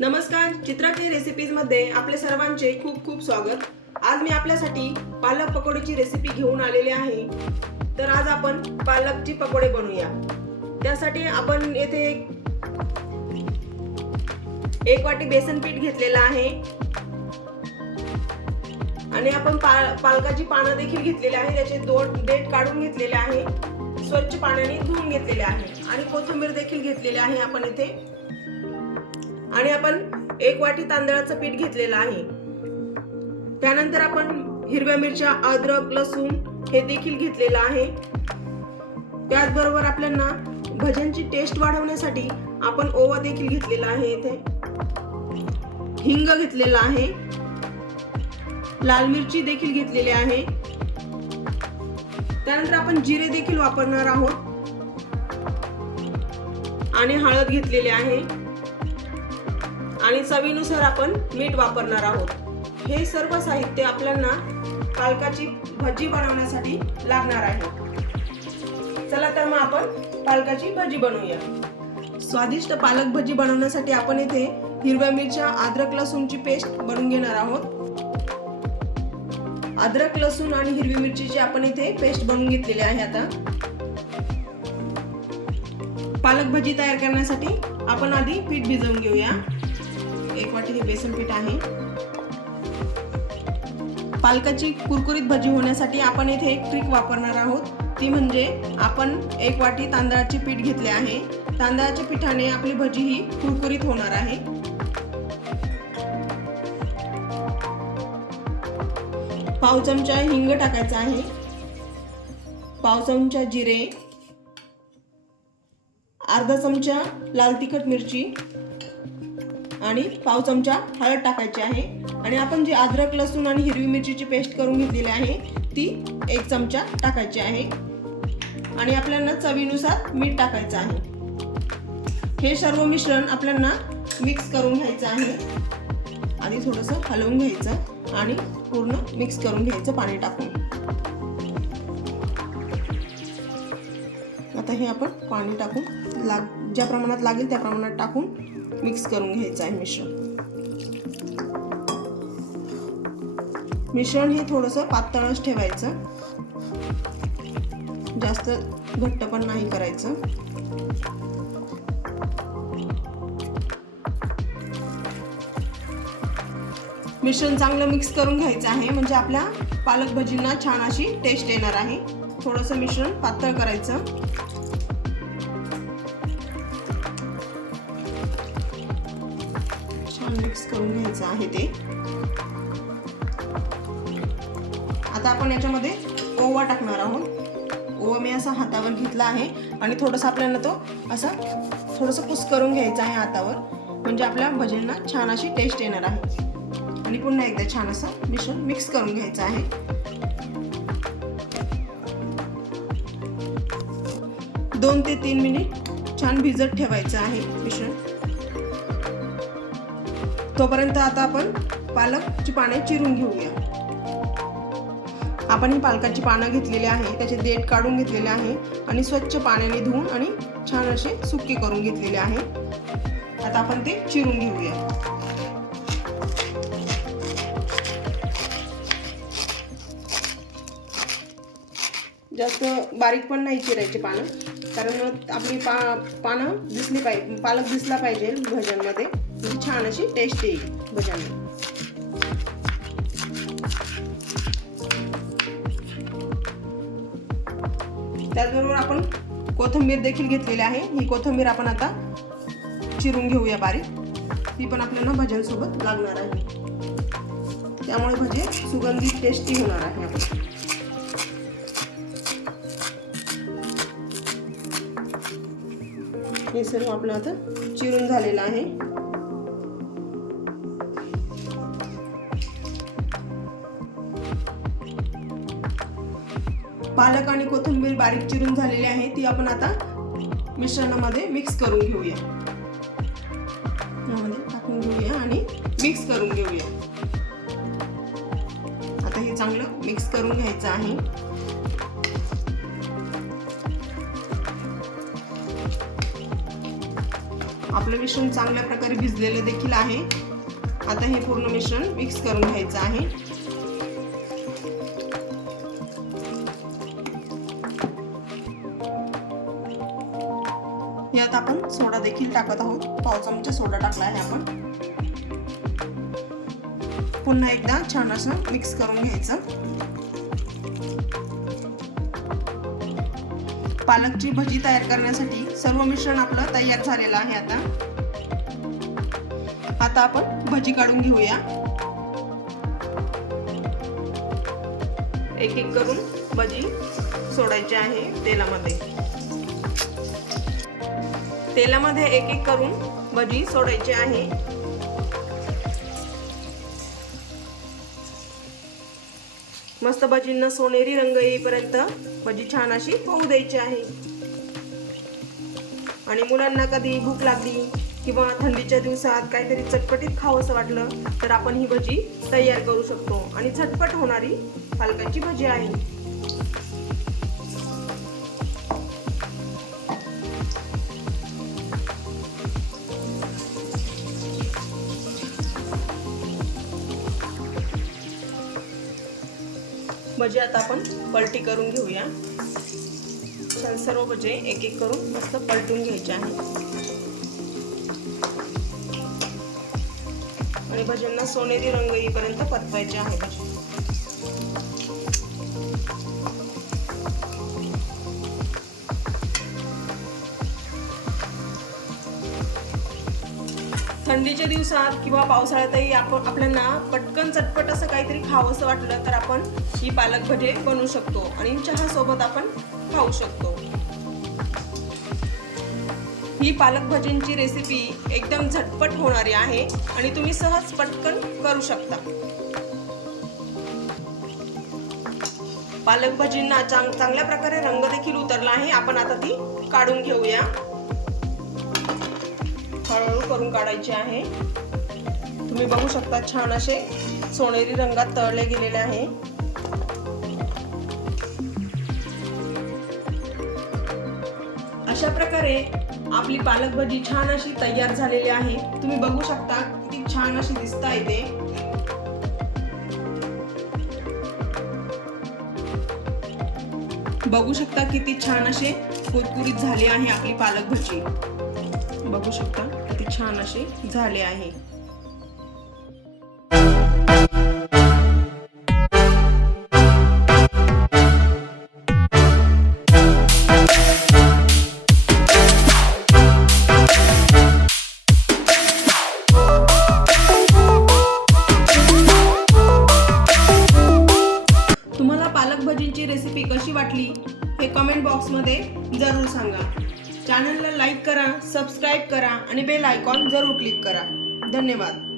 नमस्कार चित्राकी रेसिपीजमध्ये आपले सर्वांचे खूप खूप स्वागत. आज मी आपल्यासाठी पालक पकोडीची रेसिपी घेऊन आलेली आहे. तर आज आपण पालकची पकोडे बनवूया. त्यासाठी आपण येथे एक वाटी बेसन पीठ घेतलेलं आहे. आणि आपण पा पालकाची पानं देखील घेतलेली आहे. त्याचे दोन देठ काढून घेतलेले आहे. स्वच्छ पाण्याने धुवून घेतलेले आहे. आणि कोथिंबीर देखील घेतलेली आहे आपण इथे. आणि आपण एक वाटी तांदळाचं पीठ घेतलेलं आहे. त्यानंतर आपण हिरव्या मिरच्या अद्रक लसूण हे देखील घेतलेलं आहे. त्याचबरोबर आपल्याला भजनची टेस्ट वाढवण्यासाठी आपण ओवा देखील घेतलेला आहे इथे. हिंग घेतलेला आहे. लाल मिरची देखील घेतलेली आहे. त्यानंतर आपण जिरे देखील वापरणार आहोत. आणि हळद घेतलेली आहे. आणि चवीनुसार आपण मीठ वापरणार आहोत. हे सर्व साहित्य आपल्याला पालकाची भजी बनवण्यासाठी लागणार आहे. चला तर मग आपण पालकाची भजी बनवूया. स्वादिष्ट पालक भजी बनवण्यासाठी आपण इथे हिरव्या मिरच्या अद्रक लसूणची पेस्ट बनवून घेणार आहोत. अद्रक लसूण आणि हिरवी मिरचीची आपण इथे पेस्ट बनवून घेतलेली आहे आता. पालक भजी तयार करण्यासाठी आपण आधी पीठ भिजवून घेऊया. एक वाटी हे बेसन पीठ आहे. पालकाची कुरकुरीत भजी होण्यासाठी आपण इथे एक ट्रिक वापरणार आहोत. ती म्हणजे आपण एक वाटी तांदळाचे पीठ घेतले आहे. तांदळाच्या पिठाने आपली भजी ही कुरकुरीत होणार आहे. पाव चमचा हिंग टाकायचा आहे. पाव चमचा जिरे. अर्धा चमचा लाल तिखट मिरची. आणि पाव चमचा हळद टाकायची आहे. आणि आपण जी अद्रक लसूण आणि हिरवी मिरचीची पेस्ट करून घेतलेली आहे ती एक चमचा टाकायची आहे. आणि आपल्याला चवीनुसार मीठ टाकायचं आहे. हे सर्व मिश्रण आपल्याला मिक्स करून घ्यायचं आहे. आधी थोडंसं हलवून घ्यायचं. आणि पूर्ण मिक्स करून घ्यायचं पाणी टाकून. आता हे आपण पाणी टाकून लाग ज्या प्रमाणात लागेल त्या प्रमाणात टाकून मिक्स करून घ्यायचं आहे मिश्रण. मिश्रण हे थोडंसं पातळच ठेवायचं. जास्त घट्ट पण नाही करायचं. मिश्रण चांगलं मिक्स करून घ्यायचं आहे. म्हणजे आपल्या पालक भजींना छान अशी टेस्ट येणार आहे. थोडंसं मिश्रण पातळ करायचं. छान मिक्स करून घ्यायचं आहे ते. आता आपण याच्यामध्ये ओवा टाकणार आहोत. ओवा मी असा हातावर घेतला आहे. आणि थोडंसं आपल्याला तो असा थोडंसं पुस करून घ्यायचं आहे हातावर. म्हणजे आपल्या भजींना छान अशी टेस्ट येणार आहे. आणि पुन्हा एकदा छान असं मिश्रण मिक्स करून घ्यायचं आहे. दोन ते तीन मिनिट छान भिजत ठेवायचं आहे मिश्रण. तोपर्यंत आता आपण पालकची पाने चिरून घेऊया. आपण ही पालकाची पानं घेतलेली आहे त्याचे देठ काढून घेतलेले आहे आणि स्वच्छ पाण्याने धुवून आणि छान असे सुके करून घेतलेले आहे. आता आपण ते चिरून घेऊया. जास्त बारीक पण नाही चिरायचे पानं. कारण आपली पा पानं दिसली पाहिजे पालक दिसला पाहिजे भज्यांमध्ये. म्हणजे छान अशी टेस्ट येईल भजन त्याचबरोबर आपण कोथिंबीर देखील घेतलेली आहे. ही कोथिंबीर आपण आता चिरून घेऊया बारीक. ती पण आपल्याला भज्यांसोबत लागणार आहे. त्यामुळे भजे सुगंधित टेस्टी होणार आहे. आपण हे सर्व आपलं आता चिरून झालेलं आहे. पालक आणि कोथिंबीर बारीक चिरून झालेली आहे ती आपण आता मिश्रणामध्ये मिक्स करून घेऊया. यामध्ये टाकून घेऊया आणि मिक्स करून घेऊया. आता हे चांगलं मिक्स करून घ्यायचं आहे. आपलं मिश्रण चांगल्या प्रकारे भिजलेलं देखील आहे. आता हे पूर्ण मिश्रण मिक्स करून घ्यायचं आहे. यात आपण सोडा देखील टाकत आहोत. पाव चमचा सोडा टाकला आहे आपण. पुन्हा एकदा छान असं मिक्स करून घ्यायचं. पालकची भजी तयार करण्यासाठी सर्व मिश्रण आपलं तयार झालेलं आहे आता. आता आपण भजी काढून घेऊया. एक एक करून भजी सोडायची आहे तेलामध्ये. तेलामध्ये एक एक करून भजी सोडायची आहे. मस्त भजींना सोनेरी रंग येईपर्यंत भजी छान अशी होऊ द्यायची आहे. आणि मुलांना कधी भूक लागली किंवा थंडीच्या दिवसात काहीतरी चटपटीत खावंसं वाटलं तर आपण ही भजी तयार करू शकतो. आणि झटपट होणारी पालकांची भजी आहे. भजी आता आपण पलटी करून घेऊया. छान सर्व भजे एक एक करून मस्त पलटून घ्यायचे आहे आणि भज्यांना सोनेरी रंग येईपर्यंत परतवायचे आहे भजी थंडीच्या दिवसात किंवा पावसाळ्यातही आपण आपल्याला पटकन चटपट असं काहीतरी खावंसं वाटलं तर आपण ही पालक भजे बनवू शकतो आणि चहासोबत आपण खाऊ शकतो. ही पालक भजींची रेसिपी एकदम झटपट होणारी आहे आणि तुम्ही सहज पटकन करू शकता. पालक भजींना चांग चांगल्या प्रकारे रंग देखील उतरला आहे. आपण आता ती काढून घेऊया. हळूहळू करून काढायचे आहे. तुम्ही बघू शकता छान असे सोनेरी रंगात तळले गेलेले आहे. अशा प्रकारे आपली पालक भजी छान अशी तयार झालेली आहे. तुम्ही बघू शकता किती छान अशी दिसता येते. बघू शकता किती छान असे कुरकुरीत झाले आहे आपली पालक भाजी बघू शकता. किती छान अशी झाले आहे. तुम्हाला पालक भजींची रेसिपी कशी वाटली हे कमेंट बॉक्समध्ये जरूर सांगा. चॅनलला लाईक करा सबस्क्राईब करा आणि बेल आयकॉन जरूर क्लिक करा. धन्यवाद.